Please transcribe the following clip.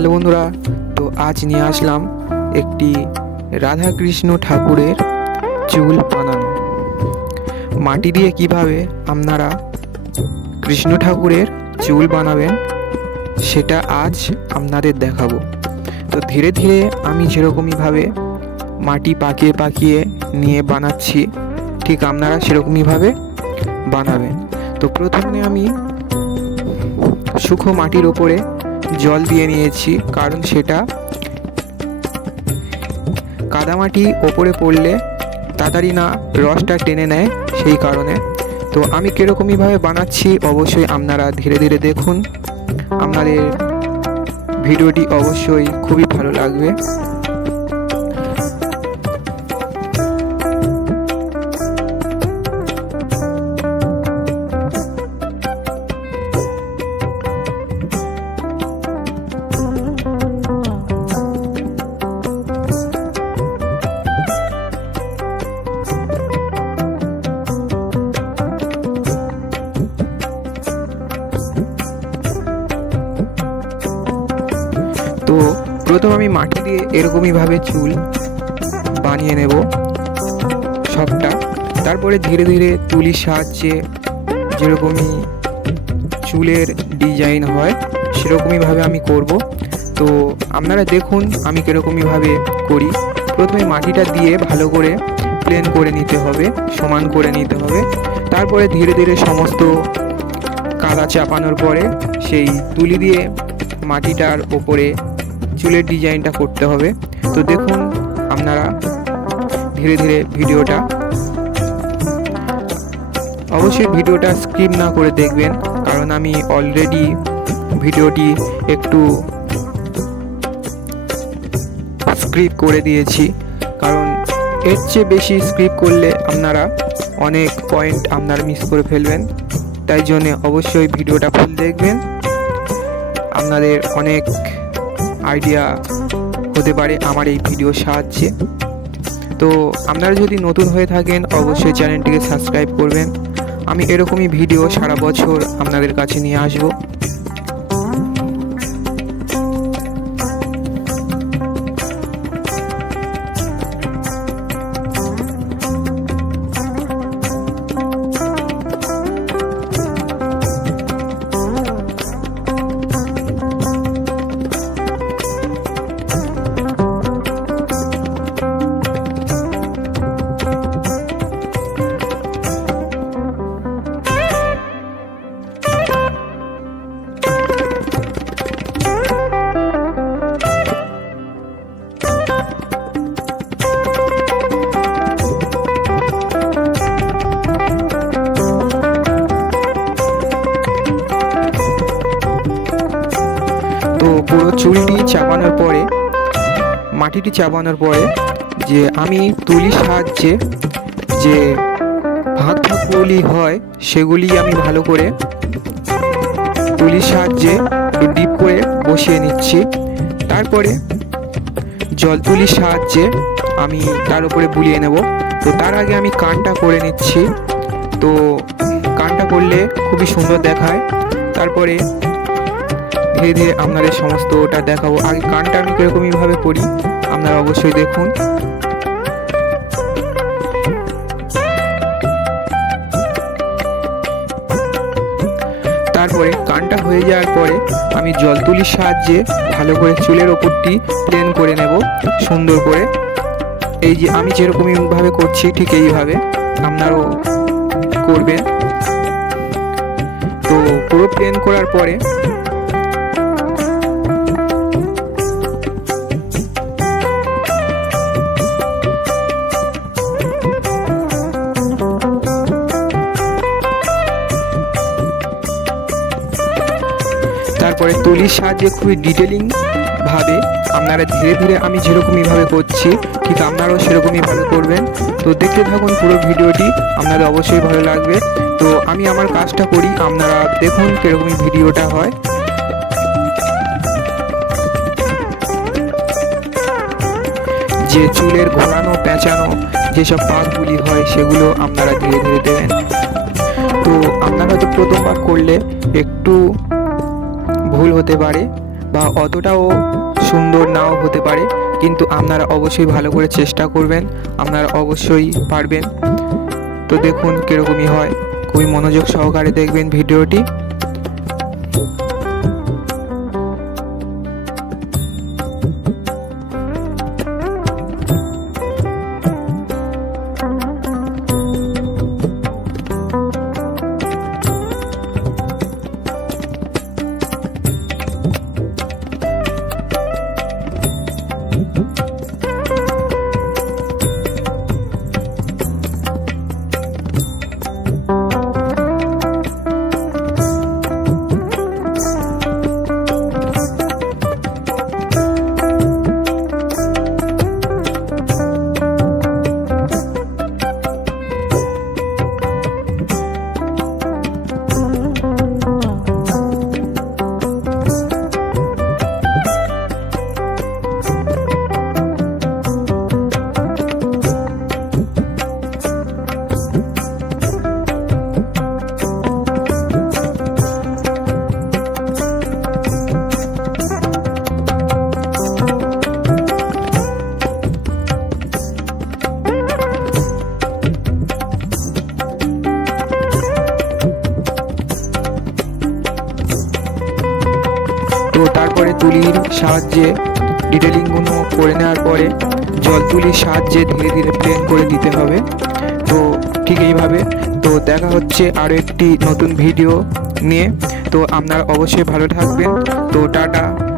Hello বন্ধুরা, তো আজ নিয়ে আসলাম একটি রাধাকৃষ্ণ ঠাকুরের চুল বানানো। মাটি দিয়ে কীভাবে আপনারা কৃষ্ণ ঠাকুরের চুল বানাবেন, সেটা আজ আপনাদের দেখাবো। তো ধীরে ধীরে আমি যেরকমইভাবে মাটি পাকিয়ে পাকিয়ে নিয়ে বানাচ্ছি, ঠিক আপনারা সেরকমইভাবে বানাবেন। তো প্রথমে আমি শুকনো মাটির ওপরে জল দিয়ে নিয়েছি, কারণ সেটা কাদামাটি ওপরে পড়লে তাড়াতাড়ি না রসটা টেনে নেয় সেই কারণে। তো আমি কীরকমইভাবে বানাচ্ছি অবশ্যই আপনারা ধীরে ধীরে দেখুন। আপনাদের ভিডিওটি অবশ্যই খুবই ভালো লাগবে। তো প্রথম আমি মাটি দিয়ে এরকমইভাবে চুল বানিয়ে নেব সবটা। তারপরে ধীরে ধীরে তুলির সাহায্যে যেরকমই চুলের ডিজাইন হয় সেরকমইভাবে আমি করব। তো আপনারা দেখুন আমি কীরকমইভাবে করি। প্রথমে মাটিটা দিয়ে ভালো করে প্লেন করে নিতে হবে, সমান করে নিতে হবে। তারপরে ধীরে ধীরে সমস্ত কাদা চাপানোর পরে সেই তুলি দিয়ে মাটিটার ওপরে চুলের ডিজাইনটা করতে হবে। তো দেখুন, আপনারা ধীরে ধীরে ভিডিওটা অবশ্যই ভিডিওটা স্কিপ না করে দেখবেন, কারণ আমি অলরেডি ভিডিওটি একটু স্ক্রিপ্ট করে দিয়েছি। কারণ এর চেয়ে বেশি স্ক্রিপ্ট করলে আপনারা অনেক পয়েন্ট আপনারা মিস করে ফেলবেন। তাই জন্য অবশ্যই ভিডিওটা ফুল দেখবেন। আপনাদের অনেক আইডিয়া হতে পারে আমার এই ভিডিওর সাহায্যে। তো আপনারা যদি নতুন হয়ে থাকেন, অবশ্যই চ্যানেলটিকে সাবস্ক্রাইব করবেন। আমি এরকমই ভিডিও সারা বছর আপনাদের কাছে নিয়ে আসব। পুরো চুলটি চাপানোর পরে, মাটিটি চাপানোর পরে যে আমি তুলির সাহায্যে যে ভাগ ভাগগুলি হয়, সেগুলি আমি ভালো করে তুলির সাহায্যে ডিপ করে বসিয়ে নিচ্ছি। তারপরে জল তুলির সাহায্যে আমি তার উপরে বুলিয়ে নেব। তো তার আগে আমি কানটা করে নিচ্ছি। তো কানটা করলে খুবই সুন্দর দেখায়। তারপরে ধীরে ধীরে আপনাদের সমস্ত ওটা দেখাবো। আগে গানটা আমি কীরকমইভাবে করি, আপনারা অবশ্যই দেখুন। তারপরে কানটা হয়ে যাওয়ার পরে আমি জল তুলির সাহায্যে ভালো করে চুলের ওপরটি প্লেন করে নেব, সুন্দর করে। এই যে আমি যেরকমইভাবে করছি, ঠিক এইভাবে আপনারাও করবেন। তো পুরো প্লেন করার পরে তারপরে তুলির সাহায্যে খুবই ডিটেলিং ভাবে আপনারা ধীরে ধীরে আমি যেরকমইভাবে করছি, ঠিক আপনারাও সেরকমইভাবে করবেন। তো দেখতে থাকুন পুরো ভিডিওটি, আপনাদের অবশ্যই ভালো লাগবে। তো আমি আমার কাজটা করি, আপনারা দেখুন কীরকমই ভিডিওটা হয়। যে চুলের ঘোরানো, পেঁচানো যেসব পাকগুলি হয়, সেগুলো আপনারা ধীরে ধীরে দেবেন। তো আপনারা হয়তো প্রথমবার করলে একটু ভুল হতে পারে বা অতটাও সুন্দর নাও হতে পারে, কিন্তু আপনারা অবশ্যই ভালো করে চেষ্টা করবেন, আপনারা অবশ্যই পারবেন। তো দেখুন কীরকমই হয়। খুবই মনোযোগ সহকারে দেখবেন ভিডিওটি। তুলির সাহায্যে ডিটেলিংগুলো করে নেওয়ার পরে জল তুলির সাহায্যে ধীরে ধীরে প্লেন করে দিতে হবে। তো ঠিক এইভাবে। তো দেখা হচ্ছে আরও একটি নতুন ভিডিও নিয়ে। তো আপনারা অবশ্যই ভালো থাকবেন। তো টাটা।